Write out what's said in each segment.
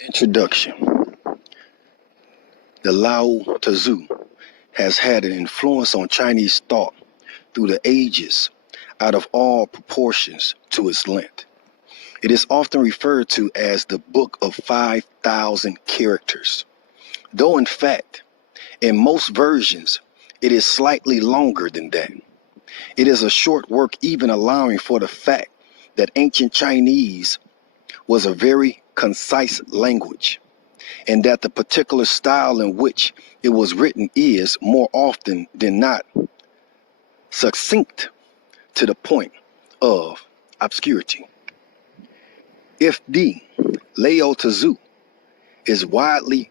Introduction. The Lao Tzu has had an influence on Chinese thought through the ages out of all proportions to its length. It is often referred to as the Book of 5,000 characters, though in fact, in most versions, it is slightly longer than that. It is a short work, even allowing for the fact that ancient Chinese was a very concise language, and that the particular style in which it was written is, more often than not, succinct to the point of obscurity. If the Lao Tzu is widely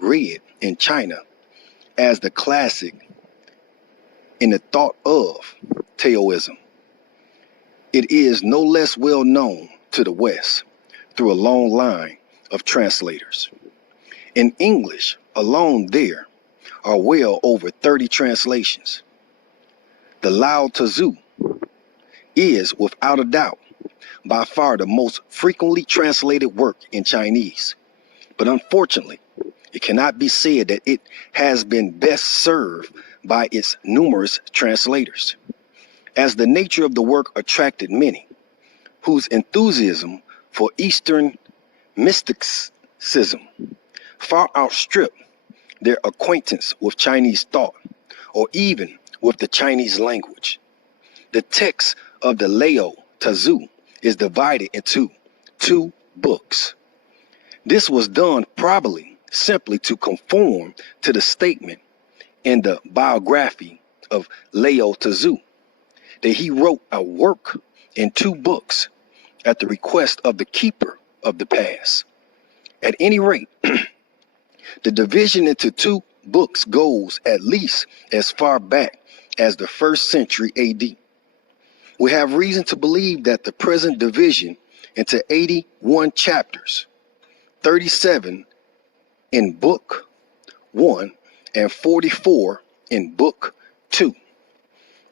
read in China as the classic in the thought of Taoism, it is no less well known to the West through a long line of translators. In English alone, there are well over 30 translations. The Lao Tzu is, without a doubt, by far the most frequently translated work in Chinese. But unfortunately, it cannot be said that it has been best served by its numerous translators, as the nature of the work attracted many, whose enthusiasm for Eastern mysticism far outstripped their acquaintance with Chinese thought, or even with the Chinese language. The text of the Lao Tzu is divided into two books. This was done probably simply to conform to the statement in the biography of Lao Tzu that he wrote a work in two books at the request of the keeper of the pass. At any rate, the division into two books goes at least as far back as the 1st century AD. We have reason to believe that the present division into 81 chapters, 37 in Book 1 and 44 in Book 2,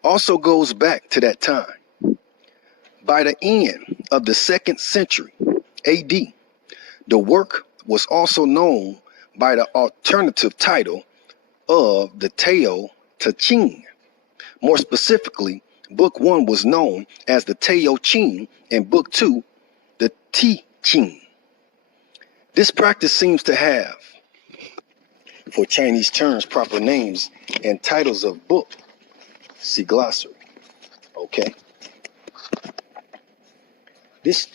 also goes back to that time. By the end of the 2nd century AD, the work was also known by the alternative title of the Tao Te Ching. More specifically, Book 1 was known as the Tao Ching and Book 2, the Te Ching. This practice seems to have, for Chinese terms, proper names and titles of book. See glossary. Okay. This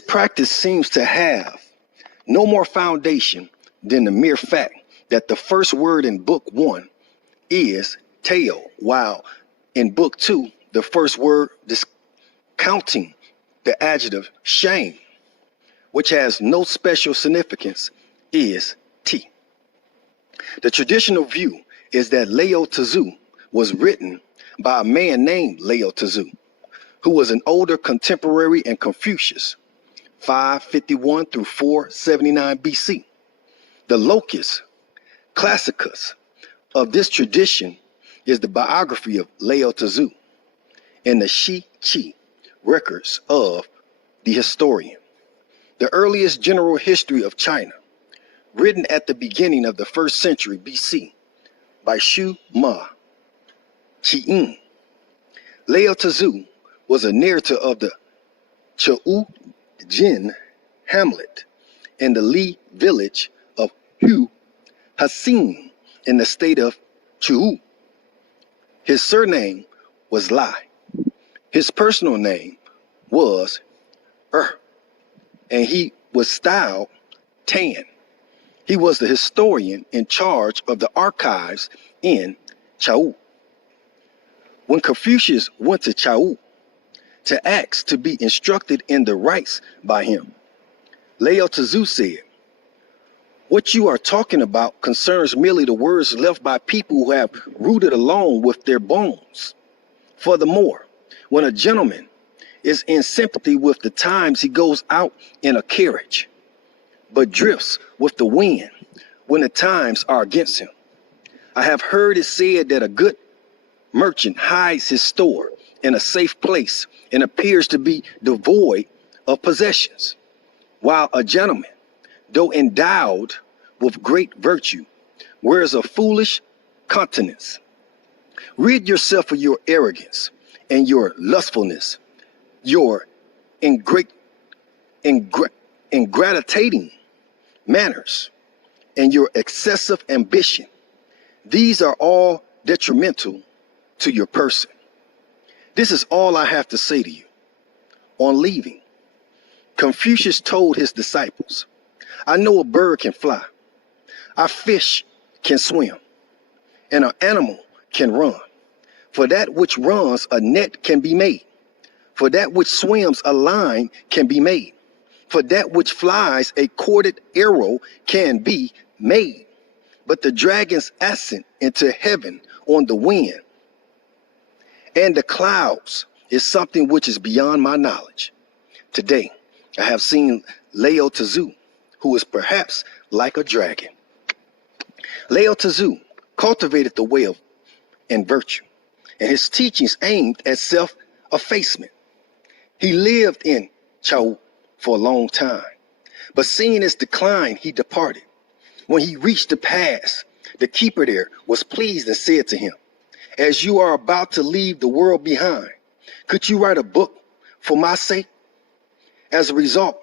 practice seems to have no more foundation than the mere fact that the first word in Book 1 is Tao, while in Book 2, the first word discounting the adjective shame, which has no special significance, is T. The traditional view is that Lao Tzu was written by a man named Lao Tzu, who was an older contemporary in Confucius, 551 through 479 BC. The locus classicus of this tradition is the biography of Lao Tzu and the Shi Qi records of the historian. The earliest general history of China, written at the beginning of the 1st century BC by Xu Ma Qian. Lao Tzu was a narrator of the Chou Jin hamlet in the Li village of Hu Hasin in the state of Chu. His surname was Lai. His personal name was and he was styled Tan. He was the historian in charge of the archives in Chao. When Confucius went to Chao to ask to be instructed in the rites by him, Lao Tzu said, "What you are talking about concerns merely the words left by people who have rooted along with their bones. Furthermore, when a gentleman is in sympathy with the times, he goes out in a carriage, but drifts with the wind when the times are against him. I have heard it said that a good merchant hides his store in a safe place and appears to be devoid of possessions. while a gentleman, though endowed with great virtue, wears a foolish countenance. Rid yourself of your arrogance and your lustfulness, your ingratitating manners, and your excessive ambition. These are all detrimental to your person. This is all I have to say to you. On leaving, Confucius told his disciples, I know a bird can fly, a fish can swim, and an animal can run. For that which runs, a net can be made. For that which swims, a line can be made. For that which flies, a corded arrow can be made. But the dragon's ascent into heaven on the wind and the clouds is something which is beyond my knowledge. Today, I have seen Lao Tzu, who is perhaps like a dragon. Lao Tzu cultivated the way of and virtue, and his teachings aimed at self-effacement. He lived in Chou for a long time, but seeing his decline, he departed. When he reached the pass, the keeper there was pleased and said to him, as you are about to leave the world behind, could you write a book for my sake? As a result,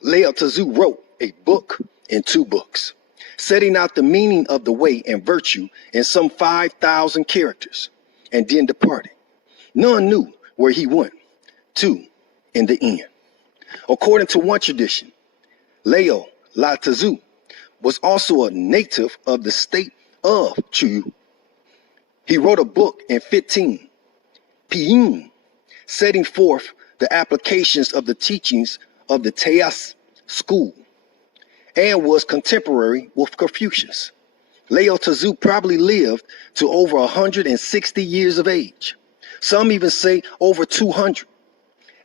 Lao Tzu wrote a book and 2 books, setting out the meaning of the way and virtue in some 5,000 characters, and then departed. None knew where he went to in the end. According to one tradition, Lao Tzu was also a native of the state of Chu. He wrote a book in 15 Piying, setting forth the applications of the teachings of the Taoist school, and was contemporary with Confucius. Lao Tzu probably lived to over 160 years of age. Some even say over 200,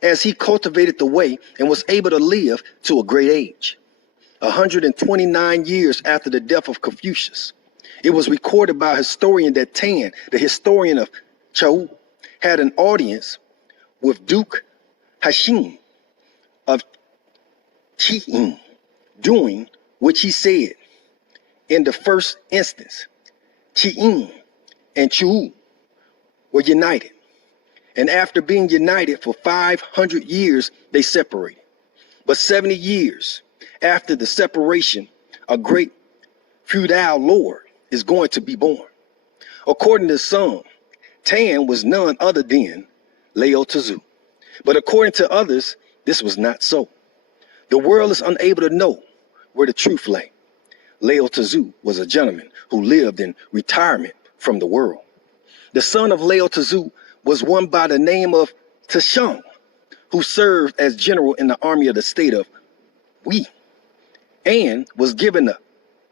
as he cultivated the way and was able to live to a great age. 129 years after the death of Confucius, it was recorded by historian that Tan, the historian of Chou, had an audience with Duke Haixin of Qiying, doing which he said, in the first instance, Qiying and Chu were united. And after being united for 500 years, they separated. But 70 years after the separation, a great feudal lord is going to be born. According to some, Tan was none other than Lao Tzu. But according to others, this was not so. The world is unable to know where the truth lay. Lao Tzu was a gentleman who lived in retirement from the world. The son of Lao Tzu was one by the name of Tashang, who served as general in the army of the state of Wei, and was given the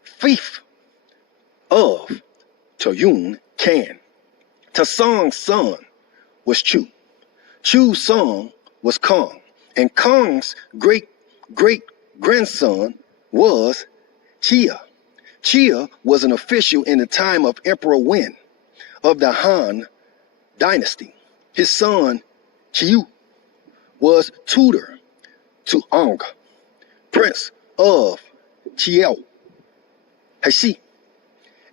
fief of Toyun Kan. Tasang's son was Chu. Chu's son was Kong, and Kong's great-great-grandson was Chia. Chia was an official in the time of Emperor Wen of the Han dynasty. His son, Chiu, was tutor to Ang, prince of Chiao Haixi,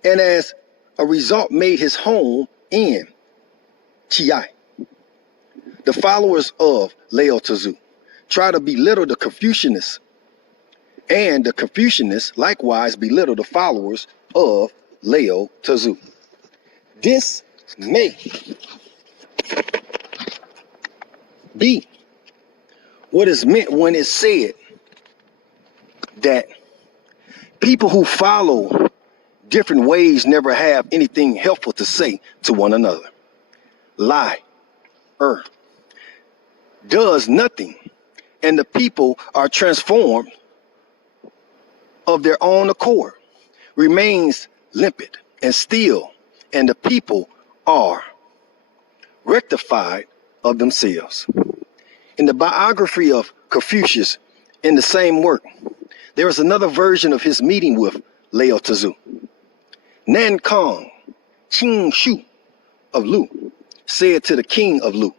and as a result made his home in Chiai. The followers of Lao Tzu try to belittle the Confucianists, and the Confucianists likewise belittle the followers of Lao Tzu. This may be what is meant when it's said that people who follow different ways never have anything helpful to say to one another. Lie, does nothing, and the people are transformed of their own accord, remains limpid and still, and the people are rectified of themselves. In the biography of Confucius, in the same work, there is another version of his meeting with Lao Tzu. Nan Kong, Qing Shu of Lu, said to the king of Lu,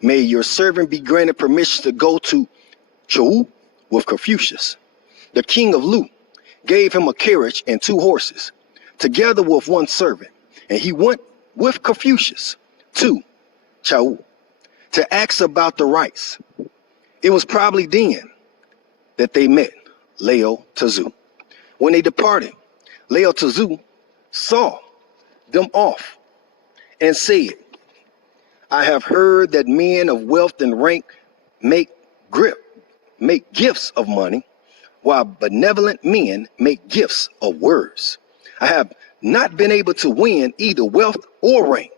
may your servant be granted permission to go to Chou with Confucius. The king of Lu gave him a carriage and 2 horses, together with 1 servant, and he went with Confucius to Chao to ask about the rice. It was probably then that they met Lao Tzu. When they departed, Lao Tzu saw them off and said, I have heard that men of wealth and rank make gifts of money, while benevolent men make gifts of words. I have not been able to win either wealth or rank,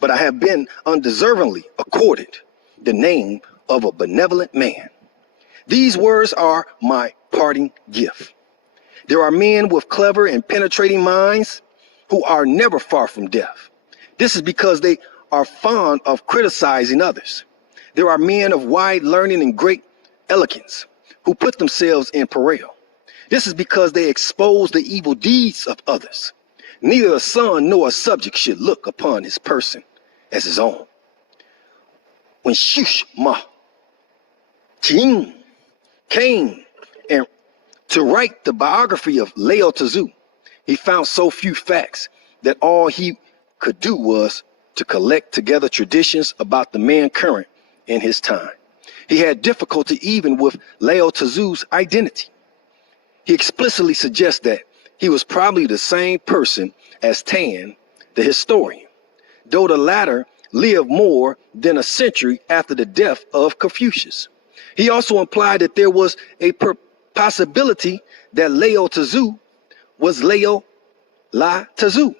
but I have been undeservingly accorded the name of a benevolent man. These words are my parting gift. There are men with clever and penetrating minds who are never far from death. This is because they are fond of criticizing others. There are men of wide learning and great eloquence who put themselves in peril. This is because they expose the evil deeds of others. Neither a son nor a subject should look upon his person as his own. When Shush Ma Ting came and to write the biography of Lao Tzu, he found so few facts that all he could do was to collect together traditions about the man current in his time. He had difficulty even with Lao Tzu's identity. He explicitly suggests that he was probably the same person as Tan, the historian, though the latter lived more than a century after the death of Confucius. He also implied that there was a possibility that Lao Tzu was Lao La Tzu,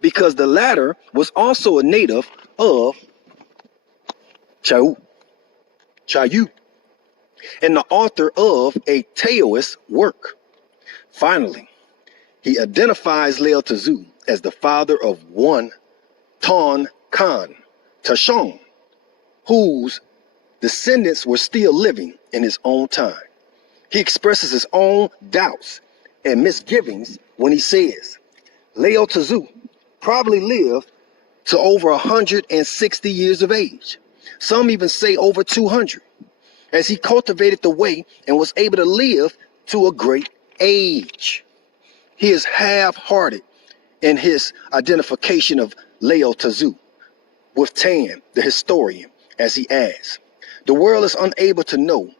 because the latter was also a native of Chao, and the author of a Taoist work. Finally, he identifies Lao Tzu as the father of one Ton Khan Tashong, whose descendants were still living in his own time. He expresses his own doubts and misgivings when he says, Lao Tzu probably lived to over 160 years of age. Some even say over 200, as he cultivated the way and was able to live to a great age. He is half-hearted in his identification of Lao Tzu with Tan, the historian, as he adds, the world is unable to know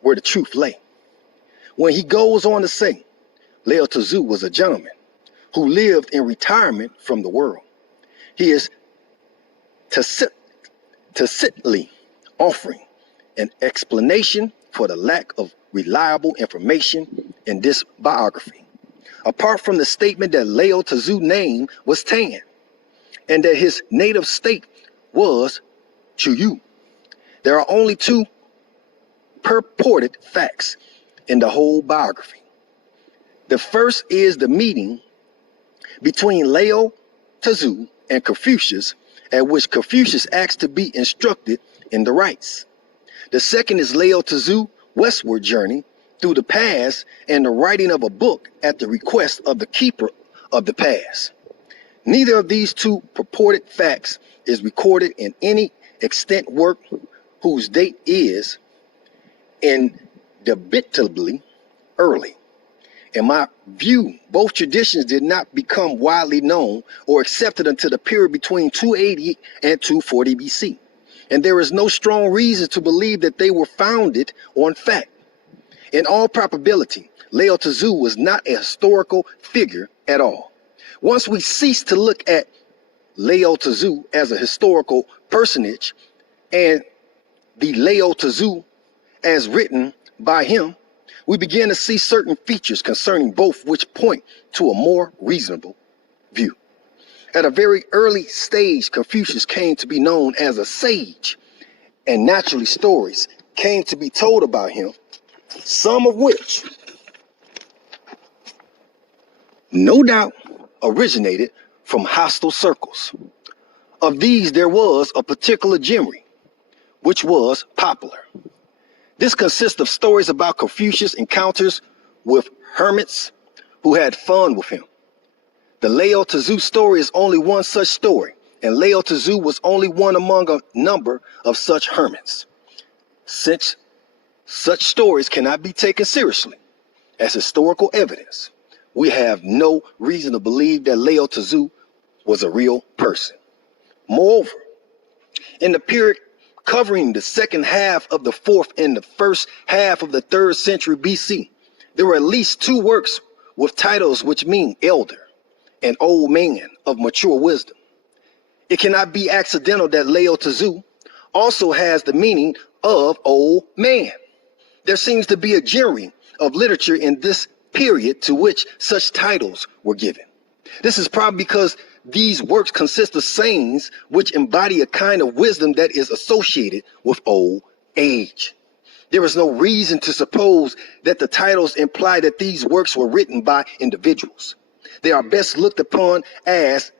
where the truth lay. When he goes on to say, Lao Tzu was a gentleman who lived in retirement from the world. He is tacitly offering an explanation for the lack of reliable information in this biography. Apart from the statement that Lao Tzu's name was Tan and that his native state was Chuyu, there are only 2 purported facts in the whole biography. The first is the meeting between Lao Tzu and Confucius, at which Confucius asked to be instructed in the rites. The second is Lao Tzu's westward journey through the pass and the writing of a book at the request of the keeper of the pass. Neither of these 2 purported facts is recorded in any extant work whose date is indubitably early. In my view, both traditions did not become widely known or accepted until the period between 280 and 240 BC. And there is no strong reason to believe that they were founded on fact. In all probability, Lao Tzu was not a historical figure at all. Once we cease to look at Lao Tzu as a historical personage and the Lao Tzu as written by him, we begin to see certain features concerning both which point to a more reasonable view. At a very early stage, Confucius came to be known as a sage, and naturally stories came to be told about him, some of which no doubt originated from hostile circles. Of these, there was a particular genre which was popular. This consists of stories about Confucius' encounters with hermits who had fun with him. The Lao Tzu story is only one such story, and Lao Tzu was only one among a number of such hermits. Since such stories cannot be taken seriously as historical evidence, we have no reason to believe that Lao Tzu was a real person. Moreover, in the period covering the second half of the 4th and the first half of the 3rd century BC, there were at least 2 works with titles which mean elder and old man of mature wisdom. It cannot be accidental that Lao Tzu also has the meaning of old man. There seems to be a genre of literature in this period to which such titles were given. This is probably because these works consist of sayings which embody a kind of wisdom that is associated with old age. There is no reason to suppose that the titles imply that these works were written by individuals. They are best looked upon as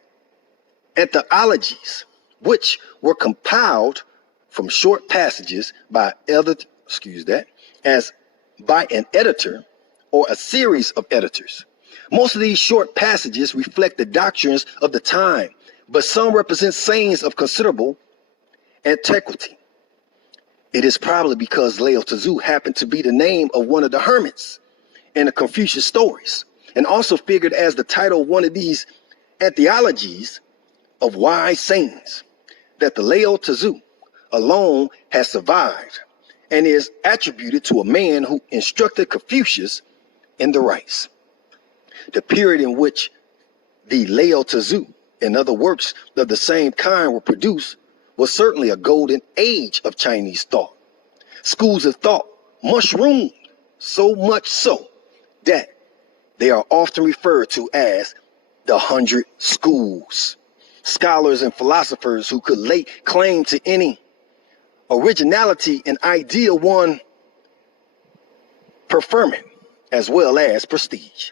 anthologies, which were compiled from short passages by by an editor or a series of editors. Most of these short passages reflect the doctrines of the time, but some represent sayings of considerable antiquity. It is probably because Lao Tzu happened to be the name of one of the hermits in the Confucius stories, and also figured as the title of one of these anthologies of wise sayings, that the Lao Tzu alone has survived and is attributed to a man who instructed Confucius in the rites. The period in which the Lao Tzu and other works of the same kind were produced was certainly a golden age of Chinese thought. Schools of thought mushroomed so much so that they are often referred to as the 100 schools. Scholars and philosophers who could lay claim to any originality and idea won preferment as well as prestige.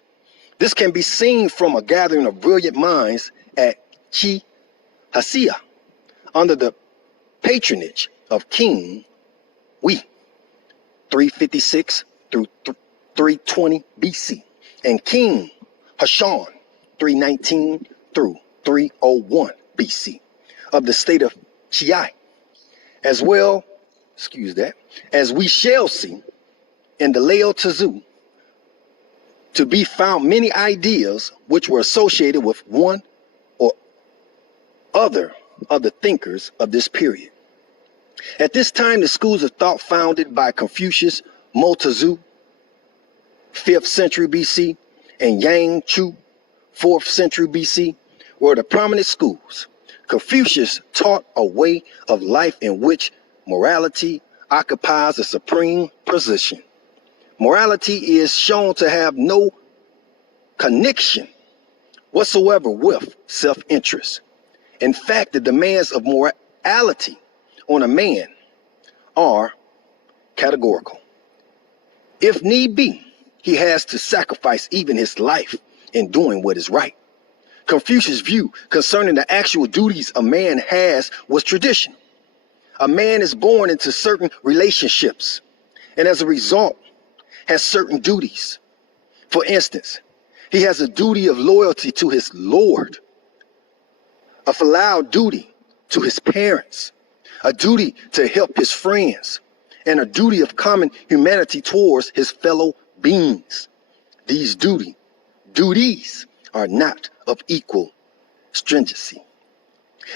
This can be seen from a gathering of brilliant minds at Qi Hasia under the patronage of King Hui, 356 through 320 BC, and King Hashan, 319 through 301 BC, of the state of Chiai, as well, as we shall see in the Lao Tzu, to be found many ideas which were associated with one or other of the thinkers of this period. At this time, the schools of thought founded by Confucius, Mo Tzu, 5th century BC, and Yang Chu, 4th century BC, were the prominent schools. Confucius taught a way of life in which morality occupies a supreme position. Morality is shown to have no connection whatsoever with self-interest. In fact, the demands of morality on a man are categorical. If need be, he has to sacrifice even his life in doing what is right. Confucius' view concerning the actual duties a man has was traditional. A man is born into certain relationships, and as a result, has certain duties. For instance, he has a duty of loyalty to his Lord, a filial duty to his parents, a duty to help his friends, and a duty of common humanity towards his fellow beings. These duties are not of equal stringency.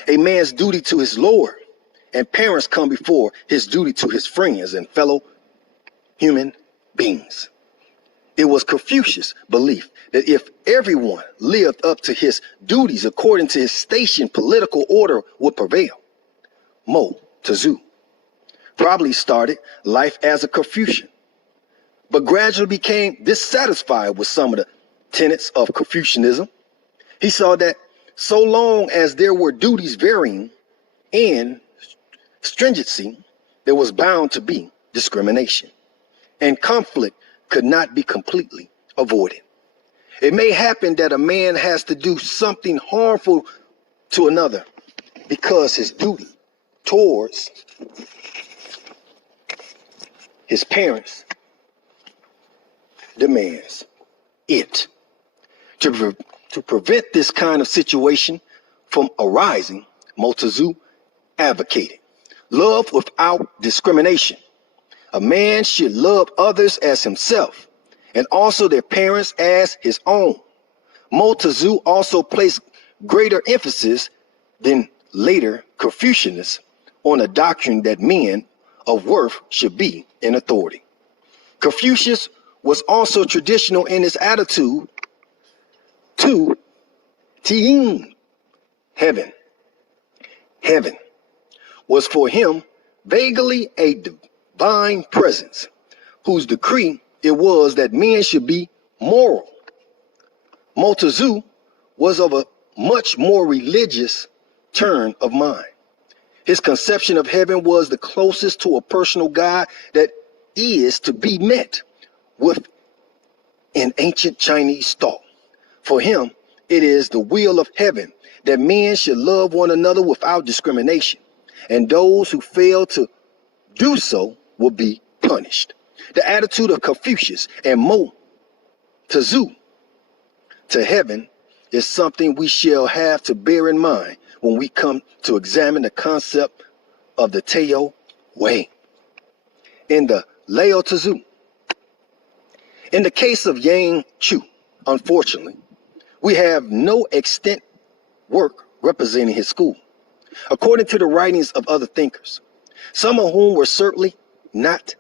A man's duty to his Lord and parents come before his duty to his friends and fellow human beings. It was Confucius' belief that if everyone lived up to his duties according to his station, political order would prevail. Mo Tzu probably started life as a Confucian, but gradually became dissatisfied with some of the tenets of Confucianism. He saw that so long as there were duties varying in stringency, there was bound to be discrimination, and conflict could not be completely avoided. It may happen that a man has to do something harmful to another because his duty towards his parents demands it. To prevent this kind of situation from arising, Mo Tzu advocated love without discrimination, A man should love others as himself, and also their parents as his own. Mo Tzu also placed greater emphasis than later Confucianists on a doctrine that men of worth should be in authority. Confucius was also traditional in his attitude to Tian, heaven. Heaven was for him vaguely a divine presence, whose decree it was that men should be moral. Mo Tzu was of a much more religious turn of mind. His conception of heaven was the closest to a personal God that is to be met with in ancient Chinese thought. For him, it is the will of heaven that men should love one another without discrimination, and those who fail to do so will be punished. The attitude of Confucius and Mo Tzu to heaven is something we shall have to bear in mind when we come to examine the concept of the Tao Way in the Lao Tzu. In the case of Yang Chu, unfortunately, we have no extant work representing his school, according to the writings of other thinkers, some of whom were certainly not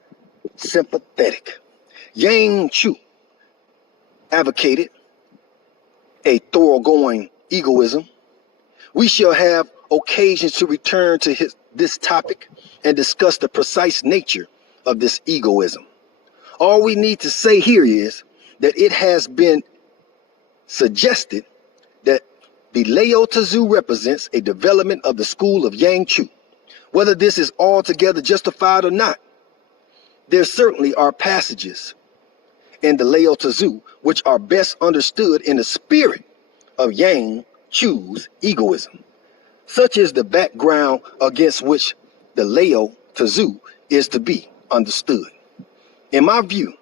sympathetic. Yang Chu advocated a thoroughgoing egoism. We shall have occasions to return to this topic and discuss the precise nature of this egoism. All we need to say here is that it has been suggested that the Lao Tzu represents a development of the school of Yang Chu. Whether this is altogether justified or not, there certainly are passages in the Lao Tzu which are best understood in the spirit of Yang Chu's egoism. Such is the background against which the Lao Tzu is to be understood. In my view,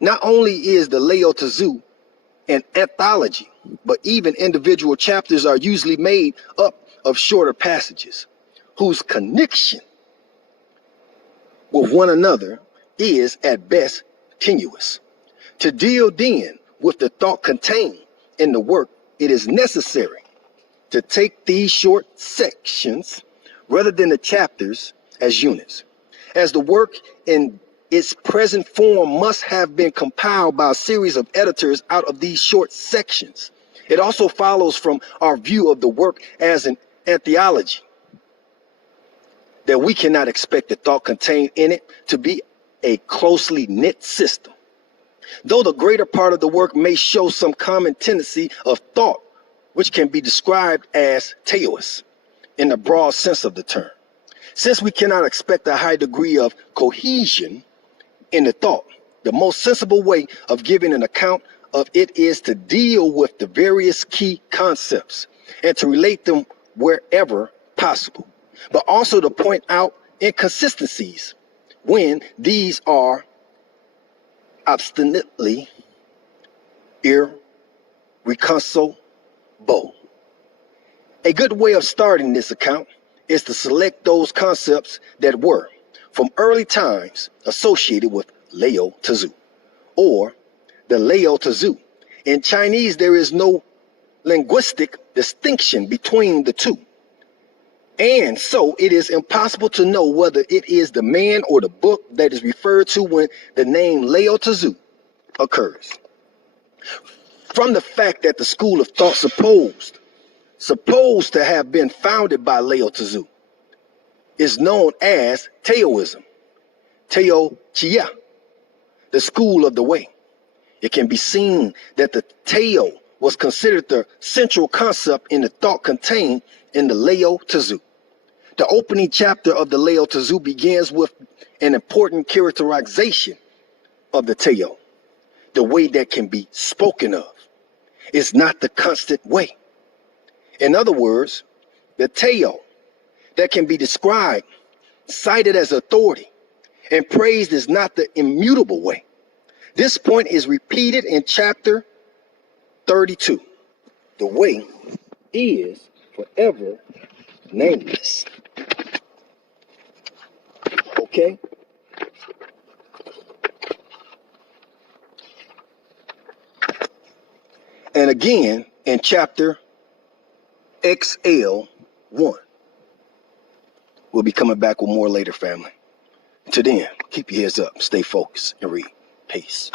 not only is the Lao Tzu an anthology, but even individual chapters are usually made up of shorter passages whose connection with one another is at best tenuous. To deal then with the thought contained in the work, it is necessary to take these short sections rather than the chapters as units, as the work in its present form must have been compiled by a series of editors out of these short sections. It also follows from our view of the work as an anthology that we cannot expect the thought contained in it to be a closely knit system. Though the greater part of the work may show some common tendency of thought, which can be described as Taoist in the broad sense of the term. Since we cannot expect a high degree of cohesion in the thought, the most sensible way of giving an account of it is to deal with the various key concepts and to relate them wherever possible, but also to point out inconsistencies when these are obstinately irreconcilable. A good way of starting this account is to select those concepts that were, from early times, associated with Lao Tzu, or the Lao Tzu. In Chinese, there is no linguistic distinction between the two, and so it is impossible to know whether it is the man or the book that is referred to when the name Lao Tzu occurs. From the fact that the school of thought supposed to have been founded by Lao Tzu is known as Taoism, Tao Chia, the school of the way. It can be seen that the Tao was considered the central concept in the thought contained in the Lao Tzu. The opening chapter of the Lao Tzu begins with an important characterization of the Tao. The way that can be spoken of is not the constant way. In other words, the Tao that can be described, cited as authority, and praised is not the immutable way. This point is repeated in chapter 32. The way is forever nameless. Okay? and again in chapter XL1. We'll be coming back with more later, family. Till then, keep your heads up, stay focused, and read. Peace.